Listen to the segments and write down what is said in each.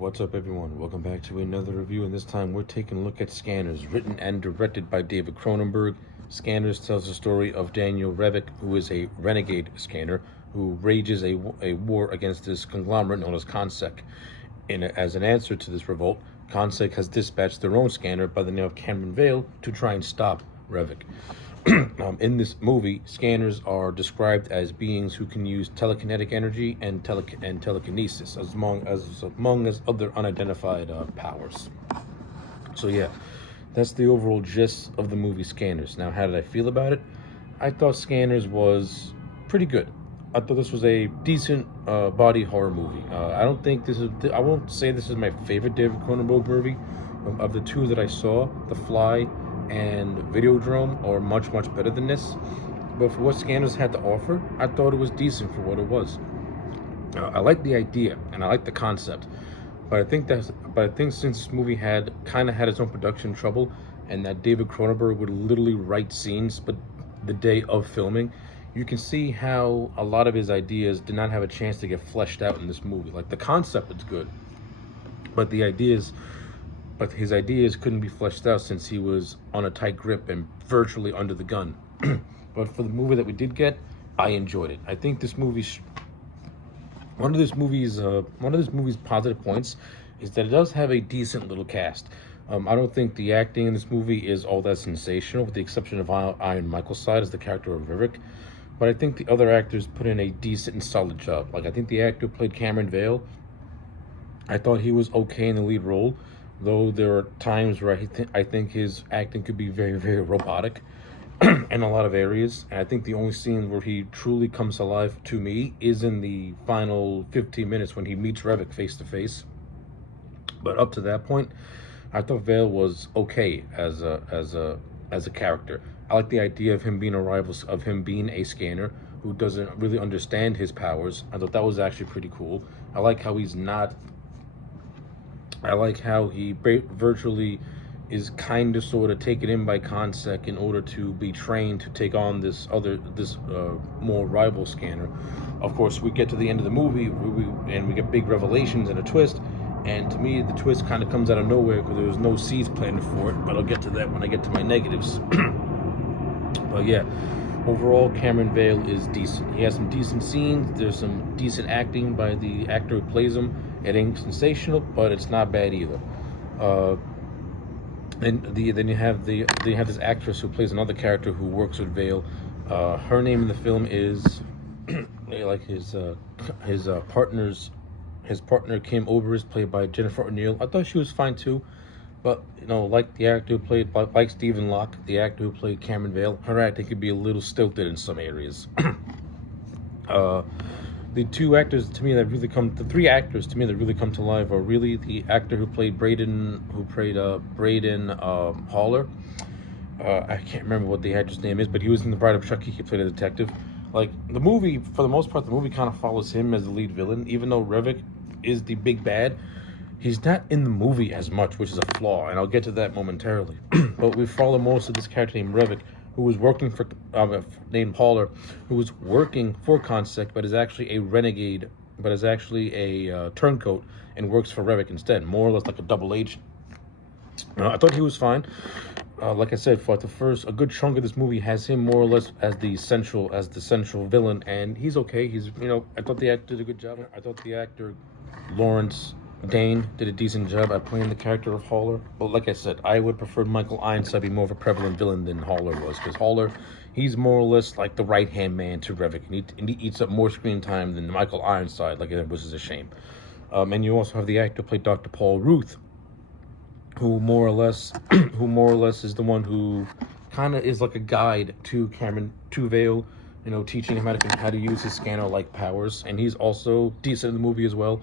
What's up, everyone? Welcome back to another review, and this time we're taking a look at Scanners, written and directed by David Cronenberg. Scanners tells the story of Daniel Revick, who is a renegade scanner who rages a war against this conglomerate known as Consec. As an answer to this revolt, Consec has dispatched their own scanner by the name of Cameron Vale to try and stop Revick. In this movie, scanners are described as beings who can use telekinetic energy and telekinesis, among other unidentified powers. So yeah, that's the overall gist of the movie Scanners. Now, how did I feel about it? I thought Scanners was pretty good. I thought this was a decent body horror movie. I won't say this is my favorite David Cronenberg movie. Of the two that I saw, The Fly and Videodrome are much better than this. But for what Scanners had to offer, I thought it was decent for what it was. I like the idea and I like the concept, but I think since this movie had its own production trouble, and that David Cronenberg would literally write scenes but the day of filming, you can see how a lot of his ideas did not have a chance to get fleshed out in this movie. Like, the concept is good, but his ideas couldn't be fleshed out since he was on a tight grip and virtually under the gun. But for the movie that we did get, I enjoyed it. I think this movie, one of this movie's positive points is that it does have a decent little cast. I don't think the acting in this movie is all that sensational, with the exception of Ian Michaelside as the character of Revick. But I think the other actors put in a decent and solid job. Like, I think the actor who played Cameron Vale, I thought he was okay in the lead role, though there are times where I think his acting could be very robotic in a lot of areas. And I think the only scene where he truly comes alive to me is in the final 15 minutes when he meets Revick face to face. But up to that point, I thought Vale was okay as a character. I like the idea of him being a scanner who doesn't really understand his powers. I thought that was actually pretty cool. I like how he virtually is kind of sort of taken in by Consec in order to be trained to take on this more rival scanner. Of course, we get to the end of the movie and we get big revelations and a twist. And to me, the twist kind of comes out of nowhere because there was no seeds planted for it. But I'll get to that when I get to my negatives. But yeah, overall, Cameron Vale is decent. He has some decent scenes. There's some decent acting by the actor who plays him. It ain't sensational, but it's not bad either. And then you have this actress who plays another character who works with Vale. Her name in the film is like his partner Kim Oberst, played by Jennifer O'Neill. I thought she was fine too, but like the actor who played like Stephen Locke, the actor who played Cameron Vale, her acting could be a little stilted in some areas. The three actors to me that really come to life are really the actor who played Braden Haller. I can't remember what the actor's name is, but he was in The Bride of Chucky. He played a detective. Like, the movie, for the most part, the movie kind of follows him as the lead villain. Even though Revick is the big bad, he's not in the movie as much, which is a flaw, and I'll get to that momentarily. But we follow most of this character named Revick, who was working for named Haller, who was working for Consec, but is actually a renegade, but is actually a turncoat and works for Revick instead, more or less like a double agent. I thought he was fine. Like I said, for a good chunk of this movie has him more or less as the central villain, and he's okay. I thought the actor did a good job. I thought the actor Lawrence Dane did a decent job at playing the character of Haller. But like I said, I would prefer Michael Ironside be more of a prevalent villain than Haller was, because Haller, he's more or less like the right-hand man to Revick, and he eats up more screen time than Michael Ironside, which is a shame. And you also have the actor who played Dr. Paul Ruth, who more or less is the one who kind of is like a guide to Vale, teaching him how to use his scanner-like powers, and he's also decent in the movie as well.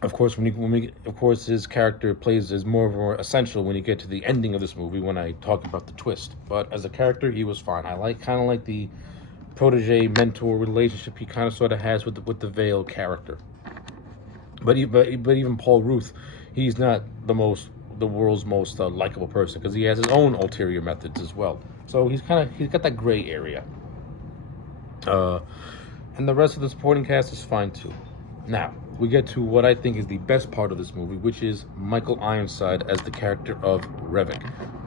Of course, his character is more essential when you get to the ending of this movie when I talk about the twist. But as a character, he was fine. I kind of like the protege-mentor relationship he kind of sort of has with the Vale character. But even Paul Ruth, he's not the world's most likable person, because he has his own ulterior methods as well. So he's got that gray area. And the rest of the supporting cast is fine too. Now, we get to what I think is the best part of this movie, which is Michael Ironside as the character of Revok.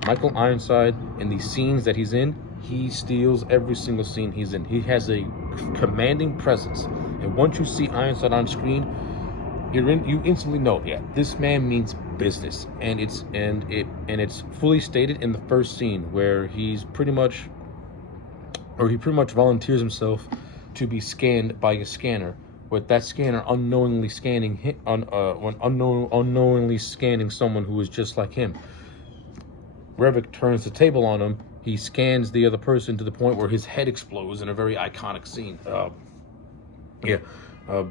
Michael Ironside, in the scenes that he's in, he steals every single scene he's in. He has a commanding presence, and once you see Ironside on screen, you instantly know, yeah, this man means business, and it's fully stated in the first scene where he pretty much volunteers himself to be scanned by a scanner, with that scanner unknowingly scanning unknowingly scanning someone who is just like him. Revok turns the table on him. He scans the other person to the point where his head explodes in a very iconic scene.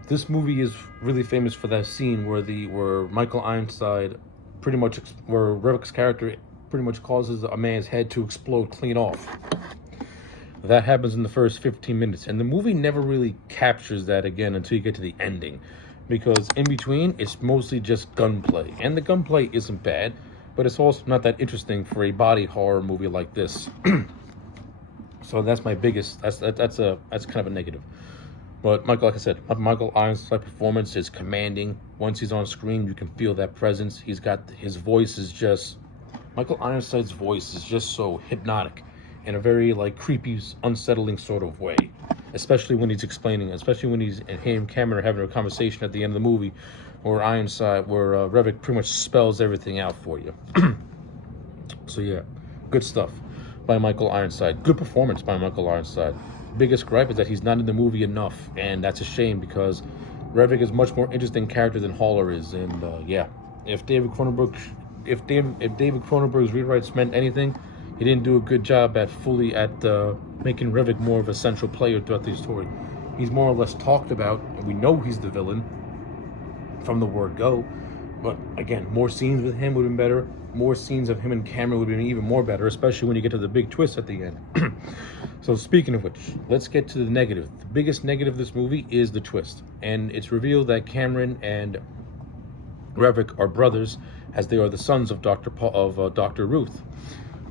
This movie is really famous for that scene where Michael Ironside where Revok's character pretty much causes a man's head to explode clean off. That happens in the first 15 minutes, and the movie never really captures that again until you get to the ending, because in between it's mostly just gunplay, and the gunplay isn't bad, but it's also not that interesting for a body horror movie like this. So that's my biggest. That's kind of a negative. But like I said, Michael Ironside's performance is commanding. Once he's on screen, you can feel that presence. His voice is just, Michael Ironside's voice is just so hypnotic in a very like creepy, unsettling sort of way. Especially when he's and him and Cameron are having a conversation at the end of the movie, where Revok pretty much spells everything out for you. So yeah, good stuff by Michael Ironside. Good performance by Michael Ironside. Biggest gripe is that he's not in the movie enough, and that's a shame, because Revok is a much more interesting character than Haller is. And if David Cronenberg's rewrites meant anything, he didn't do a good job at making Revok more of a central player throughout the story. He's more or less talked about, and we know he's the villain from the word go. But again, more scenes with him would have been better. More scenes of him and Cameron would have been even more better, especially when you get to the big twist at the end. So speaking of which, let's get to the negative. The biggest negative of this movie is the twist. And it's revealed that Cameron and Revok are brothers, as they are the sons of Dr. Ruth.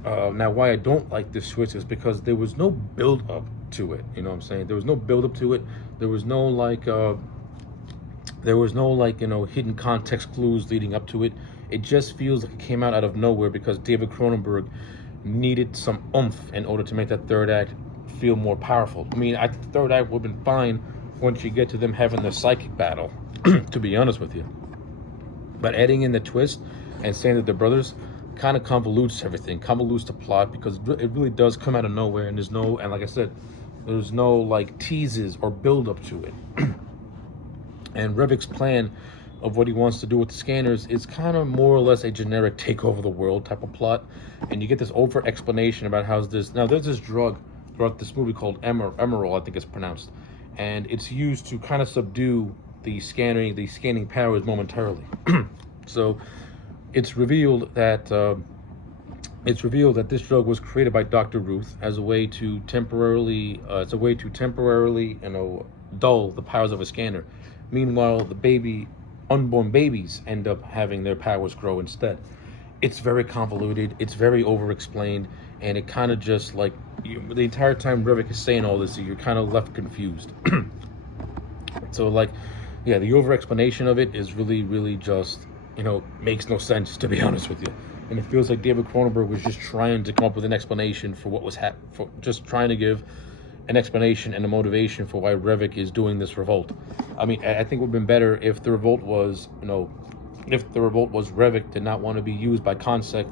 Now, why I don't like this twist is because there was no build-up to it. You know what I'm saying? There was no build-up to it. There was no hidden context clues leading up to it. It just feels like it came out of nowhere because David Cronenberg needed some oomph in order to make that third act feel more powerful. I mean, the third act would have been fine once you get to them having their psychic battle, to be honest with you. But adding in the twist and saying that they're brothers kind of convolutes everything, convolutes the plot, because it really does come out of nowhere, and like I said, there's no like teases or build up to it. And Revok's plan of what he wants to do with the scanners is kind of more or less a generic take over the world type of plot. And you get this over explanation about there's this drug throughout this movie called Emerald, I think it's pronounced, and it's used to kind of subdue the scanning powers momentarily. So it's revealed that this drug was created by Dr. Ruth as a way to temporarily dull the powers of a scanner. Meanwhile, unborn babies end up having their powers grow instead. It's very convoluted, it's very over-explained, and it kind of just like, the entire time Revok is saying all this, you're kind of left confused. So like, yeah, the over-explanation of it is really, really just, makes no sense, to be honest with you. And it feels like David Cronenberg was just trying to come up with an explanation for what was just trying to give an explanation and a motivation for why Revok is doing this revolt. I mean, I think it would have been better if the revolt was, Revok did not want to be used for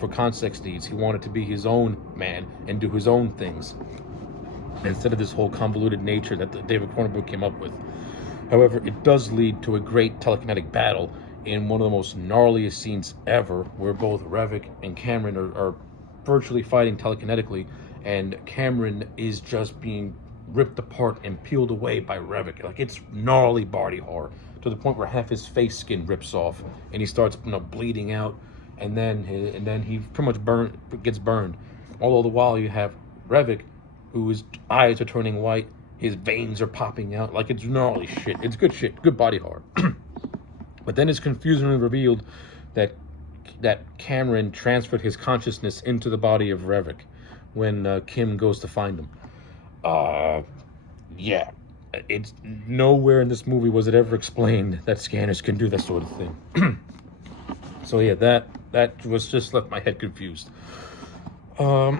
context needs. He wanted to be his own man and do his own things, instead of this whole convoluted nature that David Cronenberg came up with. However, it does lead to a great telekinetic battle in one of the most gnarliest scenes ever, where both Revok and Cameron are virtually fighting telekinetically, and Cameron is just being ripped apart and peeled away by Revok. Like, it's gnarly body horror, to the point where half his face skin rips off and he starts bleeding out, and then he pretty much gets burned. All the while you have Revok, whose eyes are turning white, his veins are popping out. Like, it's gnarly shit. It's good shit, good body horror. But then it's confusingly revealed that Cameron transferred his consciousness into the body of Revok when Kim goes to find him. Yeah. It's nowhere in this movie was it ever explained that scanners can do that sort of thing. So yeah, that was just left my head confused. Yeah,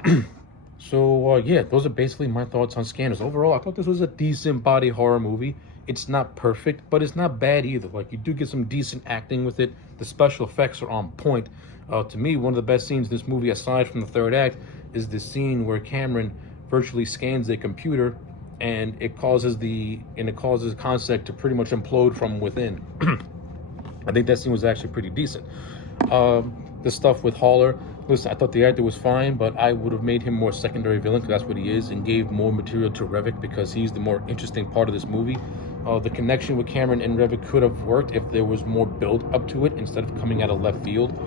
those are basically my thoughts on Scanners. Overall, I thought this was a decent body horror movie. It's not perfect, but it's not bad either. Like, you do get some decent acting with it. The special effects are on point. To me, one of the best scenes in this movie, aside from the third act, is the scene where Cameron virtually scans a computer, and it causes the concept to pretty much implode from within. I think that scene was actually pretty decent. The stuff with Haller, listen, I thought the actor was fine, but I would have made him more secondary villain, because that's what he is, and gave more material to Revik, because he's the more interesting part of this movie. The connection with Cameron and Revik could have worked if there was more build up to it instead of coming out of left field.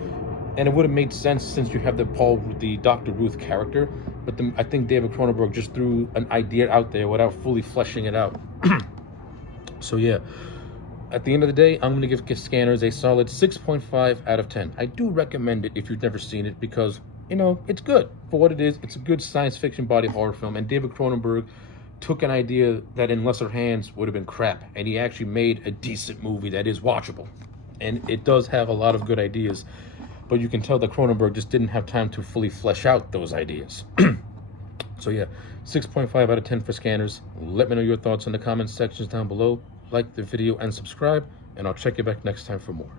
And it would have made sense since you have the Dr. Ruth character, but I think David Cronenberg just threw an idea out there without fully fleshing it out. So yeah, at the end of the day, I'm going to give Scanners a solid 6.5 out of 10. I do recommend it if you've never seen it, because, it's good. For what it is, it's a good science fiction body horror film, and David Cronenberg took an idea that in lesser hands would have been crap, and he actually made a decent movie that is watchable. And it does have a lot of good ideas, but you can tell that Cronenberg just didn't have time to fully flesh out those ideas. So yeah, 6.5 out of 10 for Scanners. Let me know your thoughts in the comments sections down below. Like the video and subscribe, and I'll check you back next time for more.